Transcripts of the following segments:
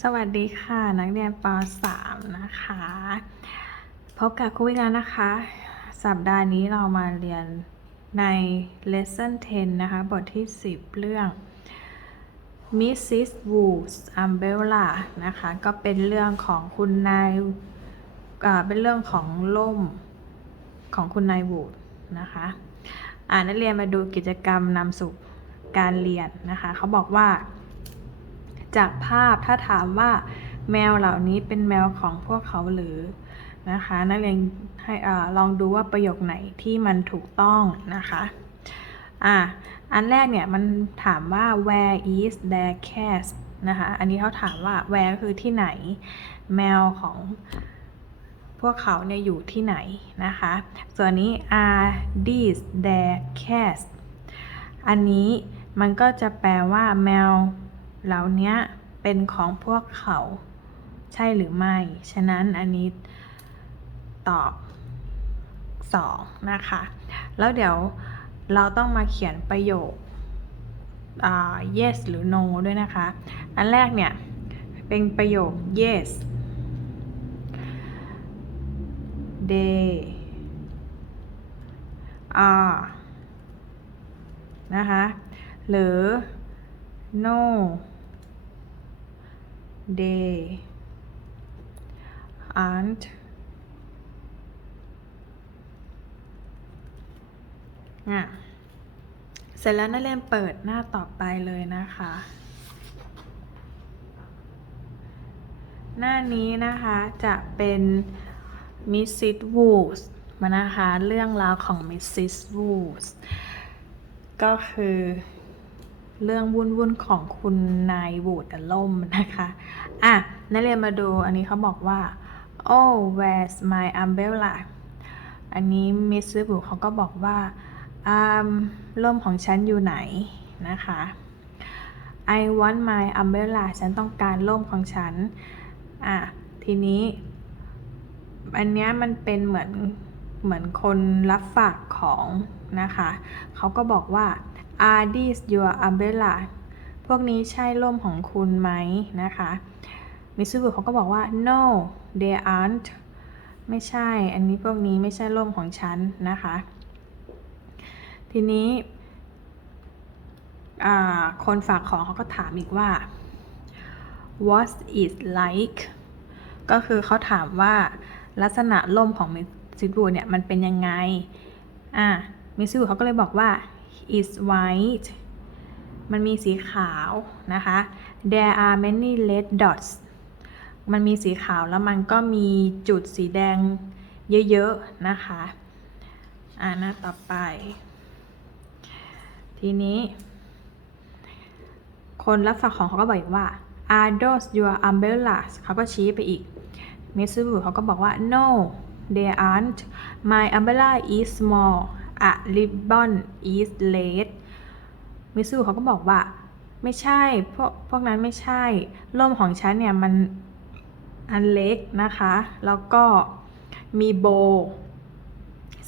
สวัสดีค่ะ นักเรียนป .3 นะคะ พบกับครูวิการนะคะ สัปดาห์นี้เรามาเรียนใน lesson 10 นะคะ บทที่ 10 เรื่อง Mrs. Wood's Umbrella นะคะ ก็เป็นเรื่องของคุณนายเป็นเรื่องของล่มของคุณนายวูดนะคะอ่านักเรียนมาดูกิจกรรมนำสู่การเรียนนะคะ เขาบอกว่า จากภาพถ้าถามว่าแมวเหล่านี้เป็นแมวของพวกเขาหรือนะคะ นักเรียนให้อาลองดูว่าประโยคไหนที่มันถูกต้องนะคะอะอันแรกเนี่ยมันถามว่า where is their cat นะคะ อันนี้เขาถามว่า where คือที่ไหน แมวของพวกเขาเนี่ยอยู่ที่ไหนนะคะ ส่วนนี้ are these their cats อันนี้มันก็จะแปลว่าแมว เหล่านี้เป็นของพวกเขา ใช่หรือไม่ ฉะนั้นอันนี้ตอบ 2 นะคะ แล้วเดี๋ยวเราต้องมาเขียนประโยค yes หรือ no ด้วยนะคะ อันแรกเนี่ย เป็นประโยค yes they are นะคะ หรือ no they aren't อะเสร็จแล้วนักเรียนเปิดหน้าต่อไปเลยนะคะ หน้านี้นะคะจะเป็น Mrs. Woods มานะคะ เรื่องราวของ Mrs. Woods ก็คือ เรื่องวุ่นวุ่นของคุณนายวูดกับล่มนะคะอะนักเรียนมาดูอันนี้เขาบอกว่า oh where's my umbrella อันนี้มิสซ์บูเขาก็บอกว่าอ่าล่มของฉันอยู่ไหนนะคะ I want my umbrella ฉันต้องการล่มของฉัน อะ ทีนี้ อันเนี้ยมันเป็นเหมือน เหมือนคนรับฝากของนะคะ เขาก็บอกว่า are these your umbrella พวกนี้ใช่ร่มของคุณไหมนะคะมิซูบุเขาก็บอกว่า no they aren't ไม่ใช่ อันนี้พวกนี้ไม่ใช่ร่มของฉันนะคะ ทีนี้คนฝากของเขาก็ถามอีกว่า what is like ก็คือเขาถามว่าลักษณะล่มของมิซิบูเนี่ยมันเป็นยังไง อะมิซิบูเขาก็เลยบอกว่า is white มันมีสีขาวนะคะ there are many red dots มันมีสีขาวแล้วมันก็มีจุดสีแดงเยอะๆนะคะ อ่าหน้าต่อไป ทีนี้ คนรับฝากของเขาก็บอกอีกว่า are those your umbrellas เขาก็ชี้ไปอีก มิสซูเขาก็บอกว่า no they aren't my umbrella is small a ribbon is red มิสซูเขาก็บอกว่า ไม่ใช่ พวกพวกนั้นไม่ใช่ ร่มของฉันเนี่ยมันอันเล็กนะคะ แล้วก็มีโบ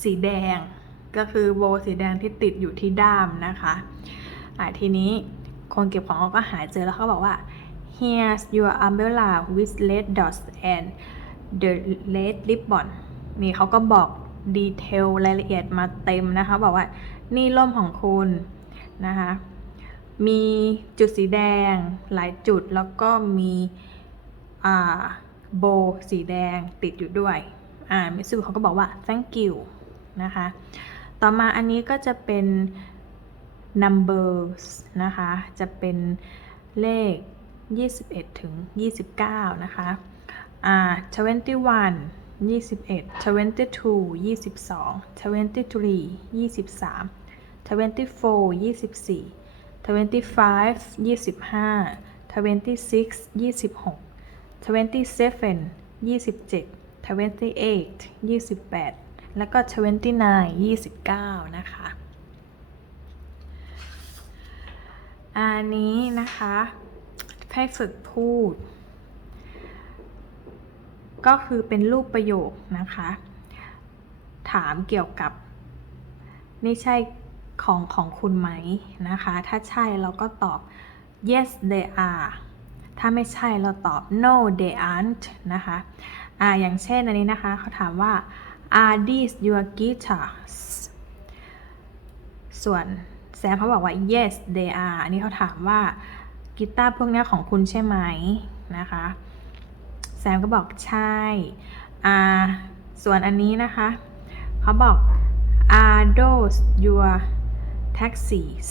สีแดง ก็คือโบสีแดงที่ติดอยู่ที่ด้ามนะคะอะทีนี้คนเก็บของเขาก็หาเจอแล้วเขาบอกว่า here's your umbrella with red dots and the red ribbon นี่เขาก็บอก ดีเทลรายละเอียดมาเต็มนะคะ บอกว่านี่ร่มของคุณนะคะ มีจุดสีแดงหลายจุดแล้วก็มีโบสีแดงติดอยู่ด้วยอ่ามิสซูเขาก็บอกว่า thank you นะคะ ต่อมาอันนี้ก็จะเป็น numbers นะคะ จะเป็นเลข 21 ถึง 29 นะคะ อ่า 21 21 22 22 23 23 24 24 25 25 26 26 27 27 28 28แล้วก็29 29นะคะ อันนี้นะคะให้ฝึกพูด ก็คือเป็นรูปประโยคนะคะ ถามเกี่ยวกับ นี่ใช่ของของคุณไหมนะคะ ถ้าใช่เราก็ตอบ yes they are ถ้าไม่ใช่เราตอบ no they aren't นะคะอ่าอย่างเช่นอันนี้นะคะเขาถามว่า are these your guitars ส่วนแซมเขาบอกว่า yes they are อันนี้เขาถามว่ากีตาร์พวกนี้ของคุณใช่ไหมนะคะ แซมก็บอกใช่อ่าส่วนอันนี้นะคะเขาบอก are those your taxis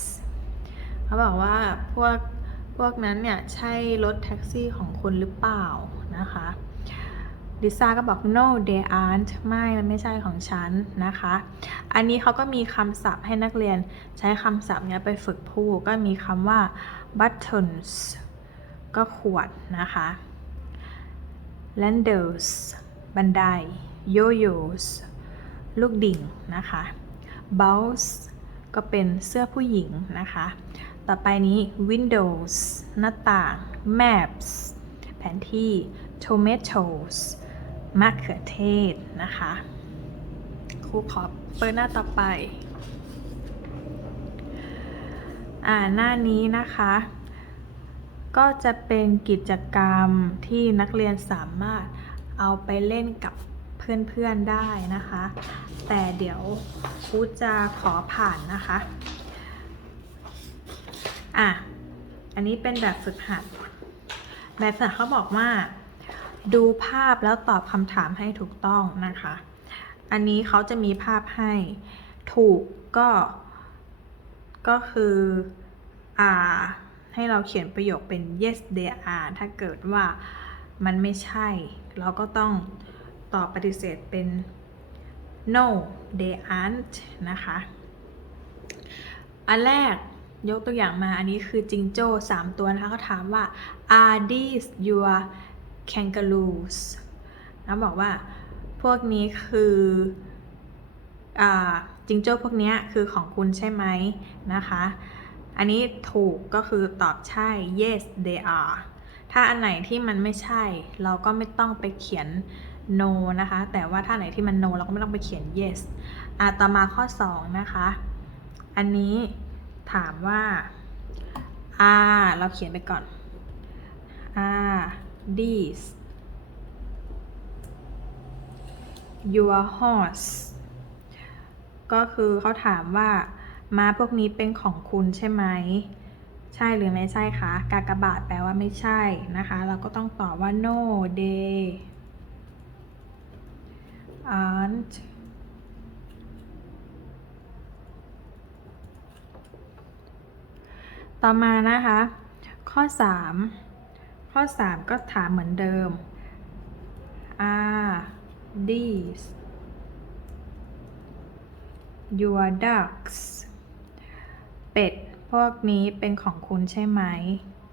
เขาบอกว่าพวกพวกนั้นเนี่ยใช่รถแท็กซี่ของคุณหรือเปล่านะคะลิซ่าก็บอก no they aren't ไม่ มันไม่ใช่ของฉันนะคะ อันนี้เขาก็มีคำศัพท์ให้นักเรียนใช้คำศัพท์เนี้ยไปฝึกพูดก็มีคำว่า buttons ก็ขวดนะคะ landers บันได yo-yos ลูกดิ่งนะคะ bows ก็เป็นเสื้อผู้หญิงนะคะ ต่อไปนี้ windows หน้าต่าง maps แผนที่ tomatoes มะเขือเทศนะคะครูขอเปิดหน้าต่อไป อ่าหน้านี้นะคะ ก็จะเป็นกิจกรรมที่นักเรียนสามารถเอาไปเล่นกับเพื่อนๆได้นะคะ แต่เดี๋ยวครูจะขอผ่านนะคะ อะ อันนี้เป็นแบบฝึกหัด แบบฝึกหัดเขาบอกว่า ดูภาพแล้วตอบคำถามให้ถูกต้องนะคะ อันนี้เขาจะมีภาพให้ถูกก็ ก็คือ อ่า ให้เราเขียนประโยคเป็น yes they are ถ้าเกิดว่ามันไม่ใช่ เราก็ต้องตอบปฏิเสธเป็น no they aren't นะคะ อันแรกยกตัวอย่างมาอันนี้คือจิงโจ้3ตัวนะคะเขาถามว่า are these your kangaroos แล้วบอกว่าพวกนี้คืออจิงโจ้พวกนี้คือของคุณใช่ไหมนะคะ อันนี้ถูกก็คือตอบใช่ yes they are ถ้าอันไหนที่มันไม่ใช่ เราก็ไม่ต้องไปเขียน no นะคะ แต่ว่าถ้าไหนที่มัน no เราก็ไม่ต้องไปเขียน yes อะต่อมาข้อ 2 นะคะ อันนี้ถามว่า are เราเขียนไปก่อน are these your horse ก็คือเขาถามว่า ม้าพวกนี้เป็นของคุณใช่ไหม ใช่หรือไม่ใช่คะกากบาทแปลว่าไม่ใช่นะคะ เราก็ต้องตอบว่า no they aren't ต่อมานะคะ ข้อ 3 ข้อ 3 ก็ถามเหมือนเดิม are these your ducks เป็ด พวกนี้เป็นของคุณใช่ไหม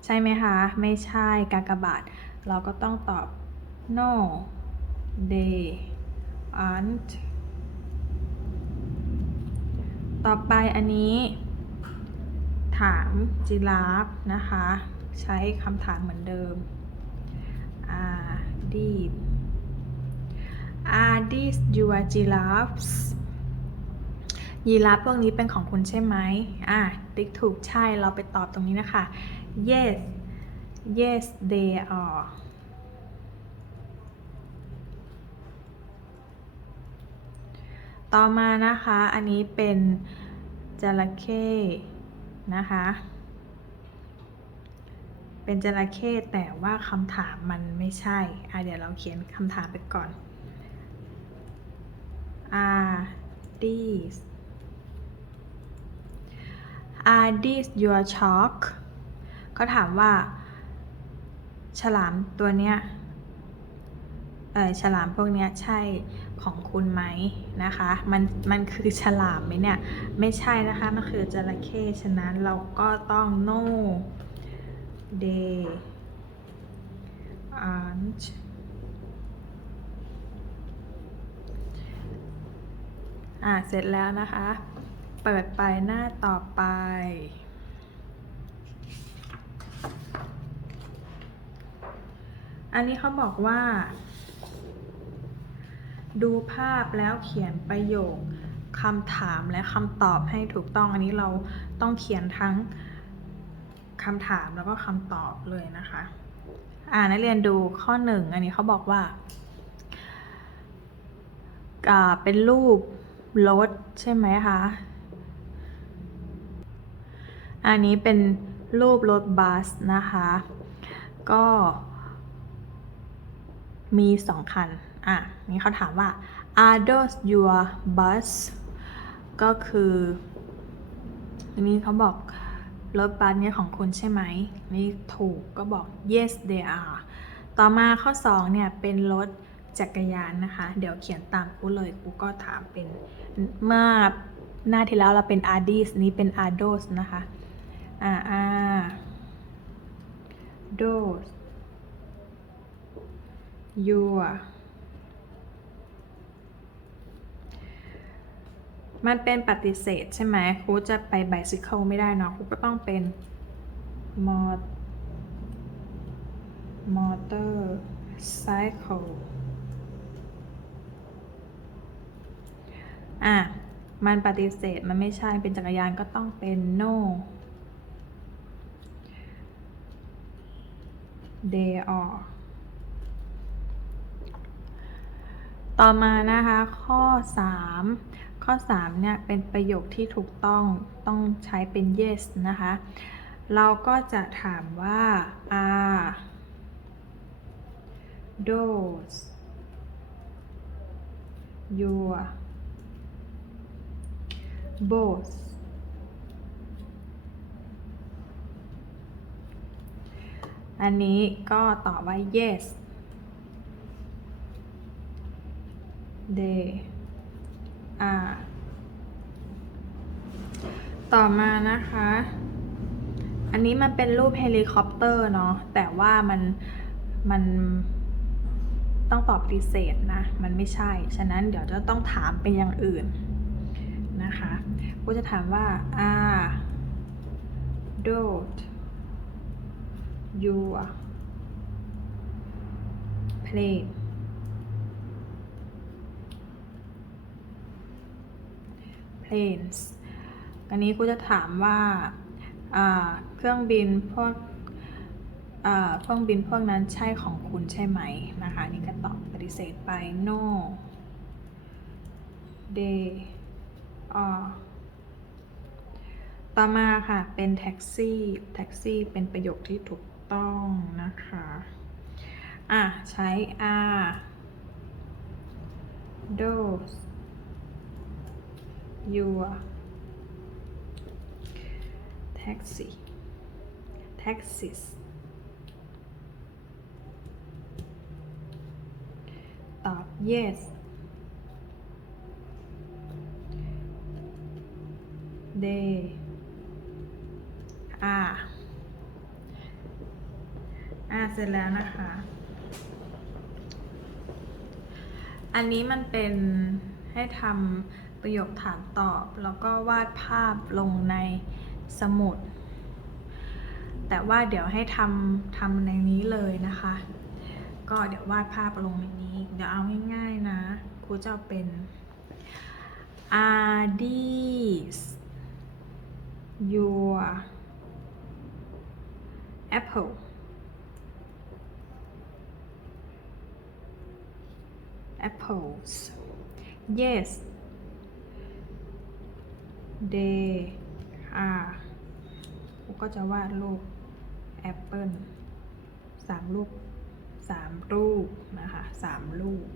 ใช่ไหมคะ ไม่ใช่กากบาท เราก็ต้องตอบ no they aren't ต่อไปอันนี้ ถามจิราฟนะคะ ใช้คำถามเหมือนเดิม are these are these your giraffes ยีราฟพวกนี้เป็นของคุณใช่ไหมอะติ๊กถูกใช่เราไปตอบตรงนี้นะคะ yes yes they are ต่อมานะคะ อันนี้เป็นจระเข้นะคะ เป็นจระเข้แต่ว่าคำถามมันไม่ใช่อะเดี๋ยวเราเขียนคำถามไปก่อน are these are these your chalk เขาถามว่า ฉลามตัวเนี้ยเออฉลามพวกเนี้ยใช่ของคุณไหมนะคะ มันมันคือฉลามไหมเนี่ย ไม่ใช่นะคะ มันคือจระเข้ฉะนั้นเราก็ต้อง no they aren't อ่าเสร็จแล้วนะคะ เปิดไปหน้าต่อไป อันนี้เขาบอกว่า ดูภาพแล้วเขียนประโยคคำถามและคำตอบให้ถูกต้อง อันนี้เราต้องเขียนทั้งคำถามแล้วก็คำตอบเลยนะคะ อ่านักเรียนดูข้อหนึ่งอันนี้เขาบอกว่าอ่าเป็นรูปรถใช่ไหมคะ อันนี้เป็นรูปรถบัสนะคะ ก็มีสองคัน อะ นี่เขาถามว่า are those your bus ก็คืออันนี้เขาบอกรถบัสเนี่ยของคุณใช่ไหม นี่ถูกก็บอก yes they are ต่อมาข้อ 2 เนี่ย เป็นรถจักรยานนะคะ เดี๋ยวเขียนตามกูเลยกูก็ถามเป็นเมื่อหน้าที่แล้วเราเป็น are these นี้เป็น are those นะคะ อ่า are those your มันเป็นปฏิเสธใช่ไหมครูจะไป bicycle ไม่ได้เนาะครูก็ต้องเป็น mot motor cycle อะ มันปฏิเสธมันไม่ใช่เป็นจักรยานก็ต้องเป็น no they are ต่อมานะคะข้อ 3 ข้อ 3 เนี่ย เป็นประโยคที่ถูกต้องต้องใช้เป็น yes นะคะ เราก็จะถามว่า are those your both อันนี้ก็ตอบว่า yes they are ต่อมานะคะ อันนี้มันเป็นรูปเฮลิคอปเตอร์เนาะ แต่ว่ามันมันต้องตอบปฏิเสธนะ มันไม่ใช่ ฉะนั้นเดี๋ยวจะต้องถามเป็นอย่างอื่นนะคะ กูจะถามว่า are those your plane planes อันนี้กูจะถามว่าเครื่องบินพวกเครื่องบินพวกนั้นใช่ของคุณใช่ไหมนะคะนี่ก็ตอบปฏิเสธไป no they are ต่อมาค่ะ เป็นแท็กซี่ แท็กซี่เป็นประโยคที่ถูก ต้องนะคะ อะ ใช้ are those your taxi taxis ตอบ yes they are อ่า เสร็จแล้วนะคะ อันนี้มันเป็นให้ทำประโยคถามตอบ แล้วก็วาดภาพลงในสมุด แต่ว่าเดี๋ยวให้ทำทำในนี้เลยนะคะ ก็เดี๋ยววาดภาพลงในนี้ เดี๋ยวเอาง่ายๆนะครูจะเป็น are these your apple apples yes they are กูก็จะวาดรูปแอปเปิลสามรูปสามรูปนะคะสามรูป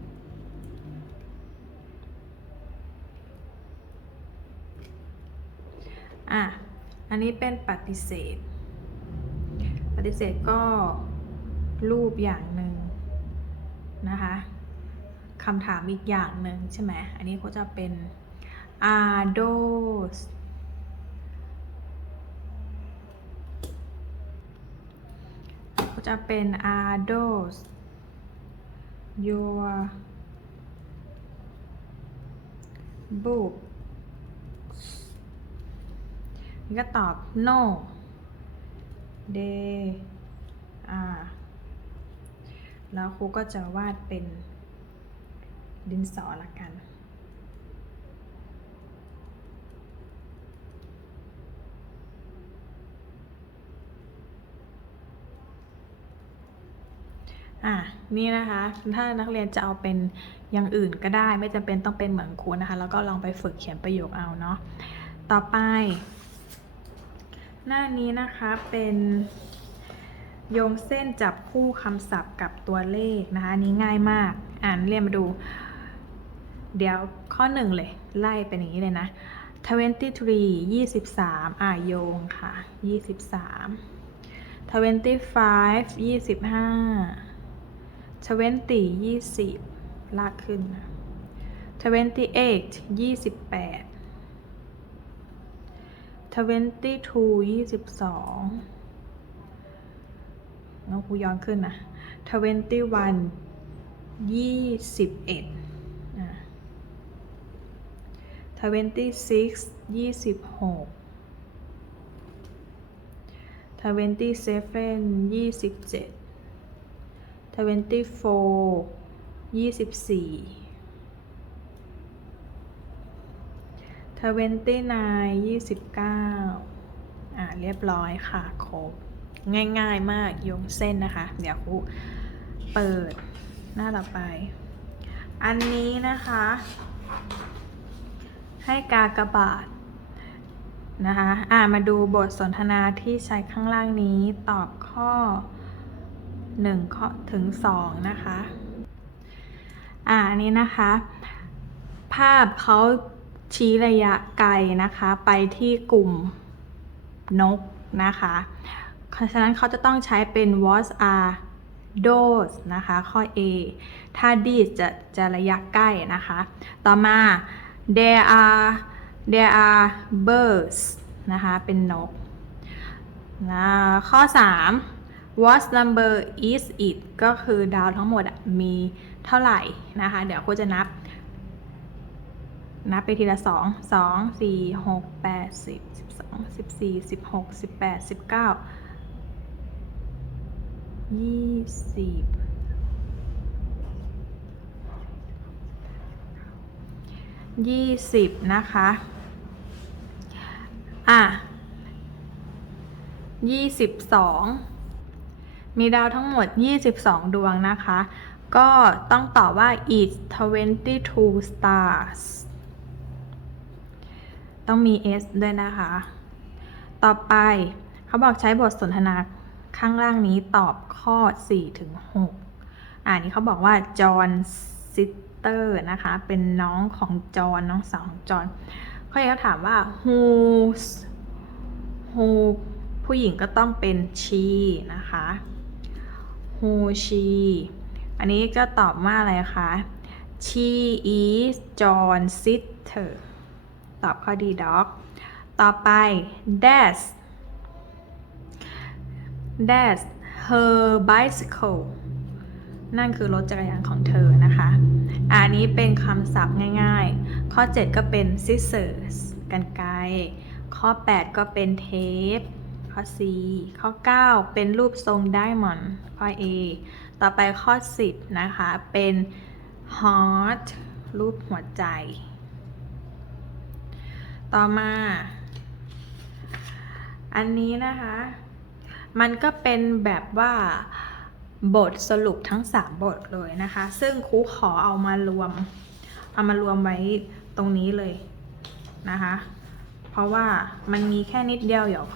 อะ อันนี้เป็นปฏิเสธ ปฏิเสธก็รูปอย่างหนึ่งนะคะ คำถามอีกอย่างหนึ่งใช่ไหม อันนี้เขาจะเป็น are those ก็จะเป็น are those your books นี่ก็ตอบ no they are แล้วครูก็จะวาดเป็น ดินสอละกัน อะ นี่นะคะ ถ้านักเรียนจะเอาเป็นอย่างอื่นก็ได้ ไม่จำเป็นต้องเป็นเหมือนครูนะคะ แล้วก็ลองไปฝึกเขียนประโยคเอาเนาะ ต่อไป หน้านี้นะคะเป็นโยงเส้นจับคู่คำศัพท์กับตัวเลขนะคะนนี้ง่ายมาก อ่านเรียนมาดู เดี๋ยวข้อหนึ่งเลย ไล่เป็นอย่างนี้เลยนะ 23 23 อะโยงค่ะ 23 25 25 20 20 ลากขึ้นนะ28 28 22 22แล้วครูย้อนขึ้นนะ 21 21อะ 26 26 27 27 24 24 29 29อ่าเรียบร้อยค่ะ ครบ ง่ายๆมากโยงเส้นนะคะ เดี๋ยวครูเปิดหน้าต่อไป อันนี้นะคะ ให้กากบาทนะคะอ่ามาดูบทสนทนาที่ใช้ข้างล่างนี้ตอบข้อ 1 ข้อถึง 2 นะคะอ่าอันนี้นะคะ ภาพเขาชี้ระยะไกลนะคะ ไปที่กลุ่มนกนะคะเพราะฉะนั้นเขาจะต้องใช้เป็น was are those นะคะ ข้อ A ถ้า these จะจะระยะใกล้นะคะ ต่อมา there are there are birds นะคะ เป็นนกนะข้อ 3 what number is it ก็คือดาวทั้งหมดมีเท่าไหร่นะคะ เดี๋ยวครูจะนับ นับไปทีละ 2 2 4 6 8 10 12 14 16 18 19 20 ยี่สิบนะคะ อะยี่สิบสองมีดาวทั้งหมด 22 ดวงนะคะ ก็ต้องตอบว่า it's 22 stars ต้องมี s ด้วยนะคะ ต่อไปเขาบอกใช้บทสนทนาข้างล่างนี้ตอบข้อ 4 ถึง 6 อ่านี้เขาบอกว่า John sister นะคะ เป็นน้องของจอห์นน้องสาวของจอห์นเขาอยากถามว่า who's who ผู้หญิงก็ต้องเป็น she นะคะ who she อันนี้ก็ตอบว่าอะไรคะ she is John's sister ตอบข้อดีด็อก ต่อไป that's that's her bicycle นั่นคือรถจักรยานของเธอนะคะอันนี้เป็นคำศัพท์ง่ายๆ ข้อ 7 ก็เป็น scissors กันไกรข้อ 8 ก็เป็นเทปข้อ4ข้อ 9 เป็นรูปทรงไดมอนด์ข้อ A ต่อไปข้อ 10 นะคะ เป็น heart รูปหัวใจ ต่อมา อันนี้นะคะ มันก็เป็นแบบว่า บทสรุปทั้ง 3 บทเลยนะคะ ซึ่งครูขอเอามารวม เอามารวมไว้ตรงนี้เลยนะคะ เพราะว่ามันมีแค่นิดเดียวเดี๋ยว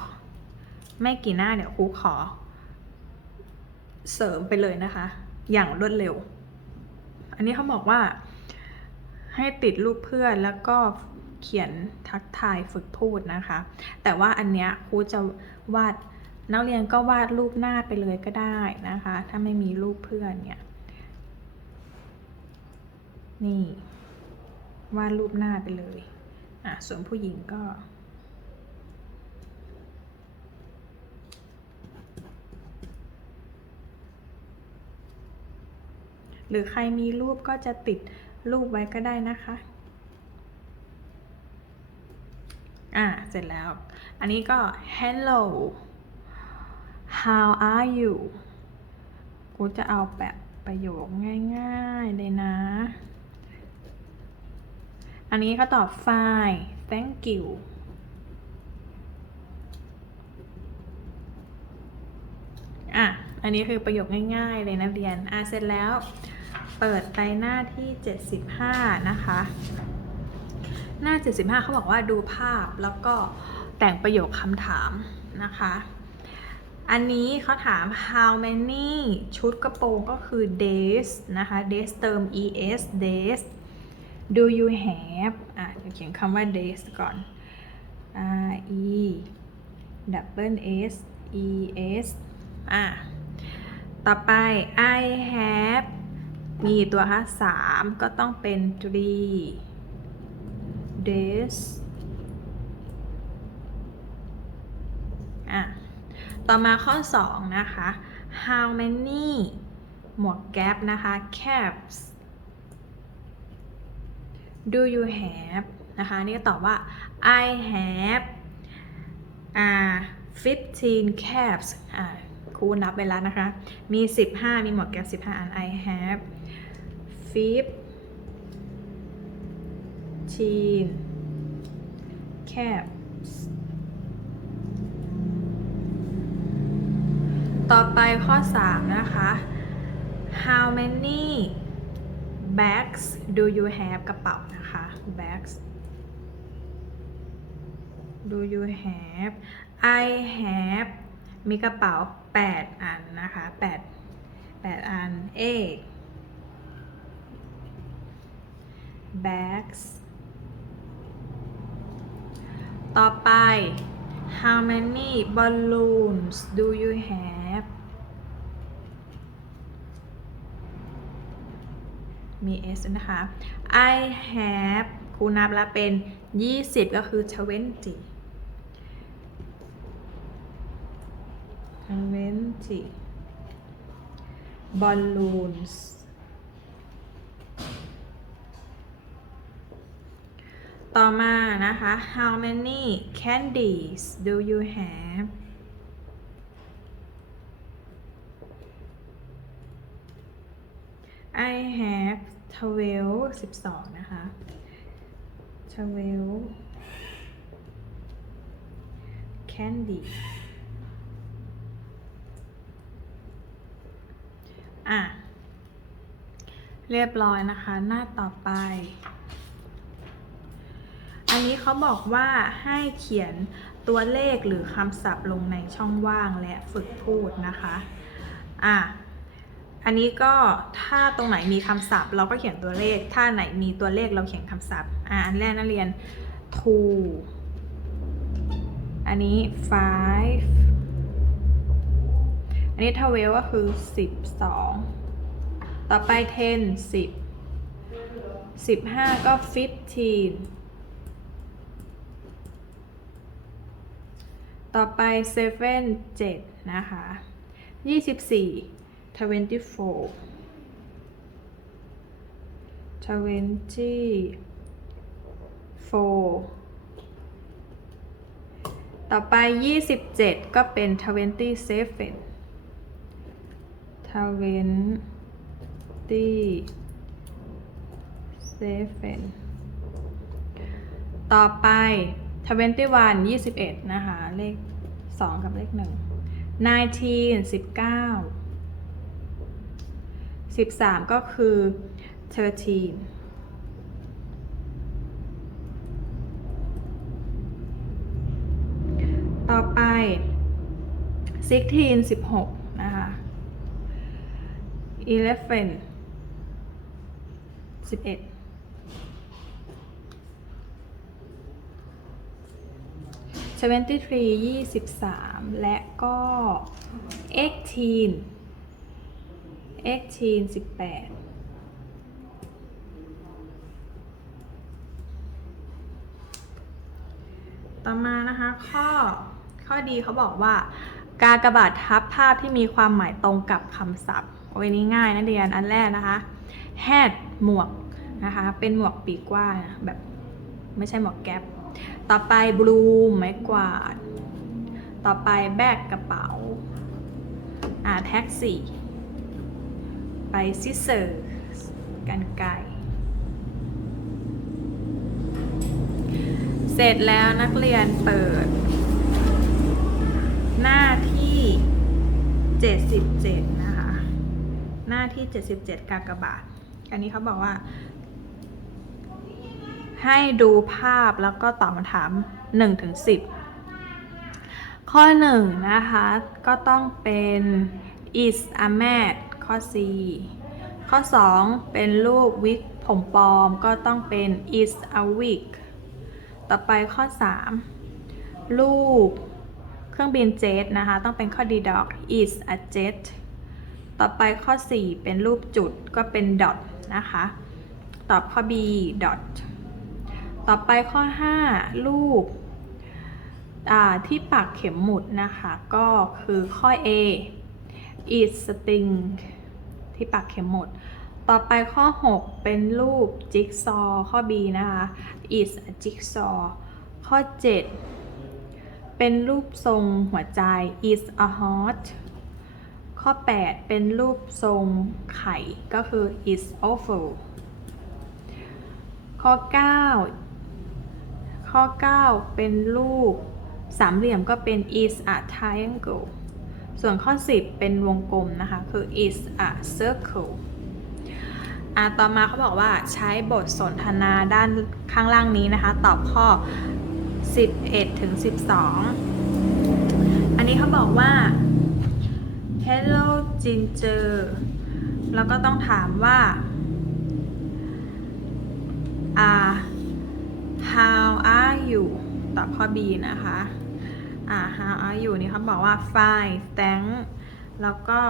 ไม่กี่หน้าเดี๋ยวครูขอ เสริมไปเลยนะคะ อย่างรวดเร็ว อันนี้เขาบอกว่า ให้ติดรูปเพื่อนแล้วก็เขียนทักทายฝึกพูดนะคะ แต่ว่าอันเนี้ยครูจะวาด นักเรียนก็วาดรูปหน้าไปเลยก็ได้นะคะ ถ้าไม่มีรูปเพื่อนเนี่ย นี่ วาดรูปหน้าไปเลย อะ ส่วนผู้หญิงก็ หรือใครมีรูปก็จะติดรูปไว้ก็ได้นะคะอะเสร็จแล้ว อันนี้ก็ hello how are you กูจะเอาแบบประโยคง่ายๆเลยนะ อันนี้ก็ตอบ fine thank you อะ อันนี้คือประโยคง่ายๆเลยนะเรียน อะ เสร็จแล้ว เปิดไปหน้าที่ 75 นะคะ หน้า 75เขาบอกว่าดูภาพแล้วก็แต่งประโยคคำถามนะคะ อันนี้เขาถาม how many ชุดกระโปรงก็คือ days นะคะ days เติม es days do you have อะเขียนคำว่า days ก่อน r e double s e s อะ ต่อไป I have มีตัวคะสามก็ต้องเป็น three days อะ ต่อมาข้อ 2 นะคะ how many หมวกแก๊ปนะคะ caps do you have นะคะ นี่ก็ตอบว่า I have อ่า15 caps อ่าครูนับไปแล้วนะคะ มี 15 มีหมวกแก๊ป15 อัน I have 15 caps ต่อไปข้อ 3 นะคะ how many bags do you have กระเป๋านะคะ bags do you have I have มีกระเป๋า 8 อันนะคะ 8 8 อัน eight bags ต่อไป how many balloons do you have มี s นะคะ I have ครูนับแล้วเป็น 20 ก็คือ20 20 balloons ต่อมานะคะ how many candies do you have I have 12 12นะคะ12 candy อะ เรียบร้อยนะคะ หน้าต่อไป อันนี้เขาบอกว่าให้เขียนตัวเลขหรือคำศัพท์ลงในช่องว่างและฝึกพูดนะคะ อะ อันนี้ก็ถ้าตรงไหนมีคำศัพท์ เราก็เขียนตัวเลข ถ้าไหนมีตัวเลขเราเขียนคำศัพท์ อะอันแรกนักเรียน two อันนี้ five อันนี้ twelve ก็คือสิบสองต่อไป ten สิบสิบห้าก็ fifteen ต่อไป seven เจ็ดนะคะยี่สิบสี่ twenty four twenty four ต่อไปยี่สิบเจ็ดก็เป็น twenty seven twenty seven ต่อไป twenty one ยี่สิบเอ็ดนะคะ เลขสองกับเลขหนึ่ง nineteen สิ บเก้าสิบสามก็คือ thirteen ต่อไป sixteen สิบหกนะคะ eleven สิบเอ็ด twenty three ยี่สิบสามและก็ eighteen eighteen สิบแปดต่อมานะคะข้อข้อดีเขาบอกว่า การกระบาดทับภาพที่มีความหมายตรงกับคำศัพท์โอ้ยนี้ง่ายนะเรียนอันแรกนะคะ hat หมวกนะคะ เป็นหมวกปีกกว้างแบบไม่ใช่หมวกแก๊ปต่อไป bloom ไม้กวาด ต่อไปแบกกระเป๋าอ่าแท็กซี่ ไปซิเซอร์กันไกรเสร็จแล้วนักเรียนเปิด หน้าที่ 77 นะคะ หน้าที่ 77 กากบาท อันนี้เขาบอกว่า ให้ดูภาพแล้วก็ตอบคำถาม 1-10ถึง10ข้อ 1 นะคะ ก็ต้องเป็น is a mat ข้อ C ข้อ 2 เป็นรูปวิกผมปลอมก็ต้องเป็น is a wig ต่อไปข้อ 3 รูปเครื่องบินเจ็ตนะคะ ต้องเป็นข้อ D dog is a jet ต่อไปข้อ 4 เป็นรูปจุดก็เป็น dot นะคะ ตอบข้อ B dot ต่อไปข้อ 5 รูปที่ปากเข็มหมุดนะคะ ก็คือข้อ A is string ที่ปากเข็มหมด ต่อไปข้อ 6 เป็นรูปจิ๊กซอข้อ B นะคะ is a jigsaw ข้อ 7 เป็นรูปทรงหัวใจ is a heart ข้อ 8 เป็นรูปทรงไข่ก็คือ is oval ข้อ 9 ข้อ 9 เป็นรูปสามเหลี่ยมก็เป็น is a triangle ส่วนข้อ 10 เป็นวงกลมนะคะ คือ is a circle อะต่อมาเขาบอกว่าใช้บทสนทนาด้านข้างล่างนี้นะคะ ตอบข้อ 11 ถึง 12 อันนี้เขาบอกว่า Hello Ginger แล้วก็ต้องถามว่าอ่า How are you ตอบข้อ B นะคะ อ่า How are you นี่เขาบอกว่า Fine thank แล้วก็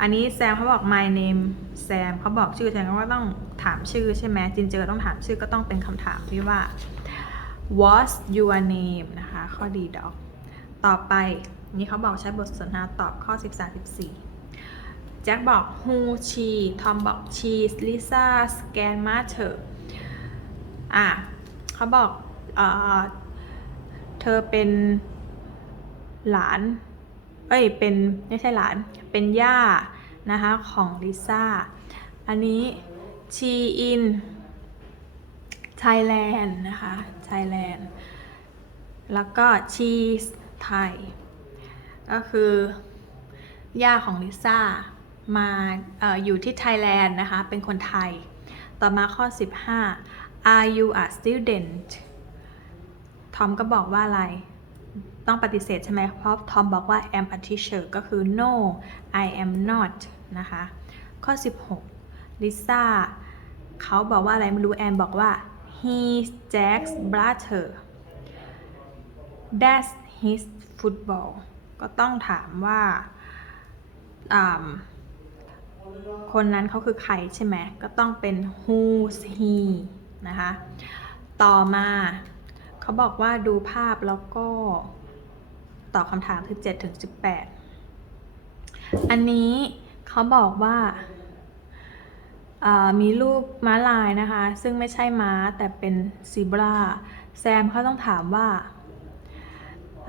อันนี้แซมเขาบอก my name แซมเขาบอกชื่อแซมก็ต้องถามชื่อใช่ไหมจินเจอต้องถามชื่อก็ต้องเป็นคำถามที่ว่า what's your name นะคะ ข้อดีดอก ต่อไปนี่เขาบอกใช้บทสนทนาตอบข้อ 13 14 แจ็คบอก who she ทอมบอก she Lisa scan master อะเขาบอกเออ ธอเป็นหลาน เอ้ย เป็น ไม่ใช่หลาน เป็นย่า นะคะ ของลิซ่า อันนี้ she in Thailand นะคะ Thailand แล้วก็ she's Thai ก็คือย่าของลิซ่า มาอออยู่ที่ไทยแลนด์นะคะ เป็นคนไทย ต่อมาข้อ 15 are you a student ทอมก็บอกว่าอะไร ต้องปฏิเสธใช่ไหมเพราะทอมบอกว่า am a teacher ก็คือ no I am not นะคะ ข้อ 16ลิซ่าเขาบอกว่าอะไรไม่รู้แอนบอกว่า he's Jack's brother that's his football ก็ต้องถามว่าอ่า คนนั้นเขาคือใครใช่ไหม ก็ต้องเป็น who's he นะคะ ต่อมา เขาบอกว่าดูภาพแล้วก็ตอบคำถามคือ7ถึง18 อันนี้เขาบอกว่าามีรูปม้าลายนะคะ ซึ่งไม่ใช่ม้าแต่เป็นซีบราแซมเขาต้องถามว่า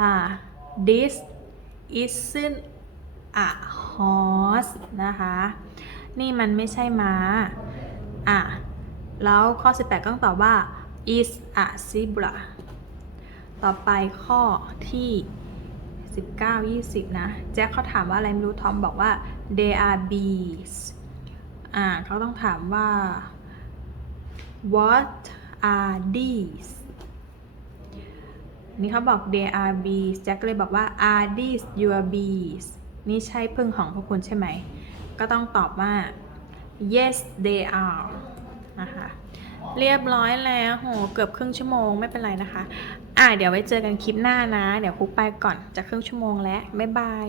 อ่า this isn't a horse นะคะ นี่มันไม่ใช่ม้า อะ แล้วข้อ 18 ก็ต้องตอบว่า is a zebra ต่อไปข้อที่ 19 20 นะ แจ็คเขาถามว่าอะไรไม่รู้ ทอมบอกว่า they are bees อ่าเขาต้องถามว่า what are these นี่เขาบอก they are bees แจ็คก็เลยบอกว่า are these your bees นี่ใช่พึ่งของพวกคุณใช่ไหม ก็ต้องตอบว่า yes they are นะคะ เรียบร้อยแล้วโหเกือบครึ่งชั่วโมงไม่เป็นไรนะคะ อะเดี๋ยวไว้เจอกันคลิปหน้านะ เดี๋ยวคุกไปก่อนจะครึ่งชั่วโมงแล้ว บ๊ายบาย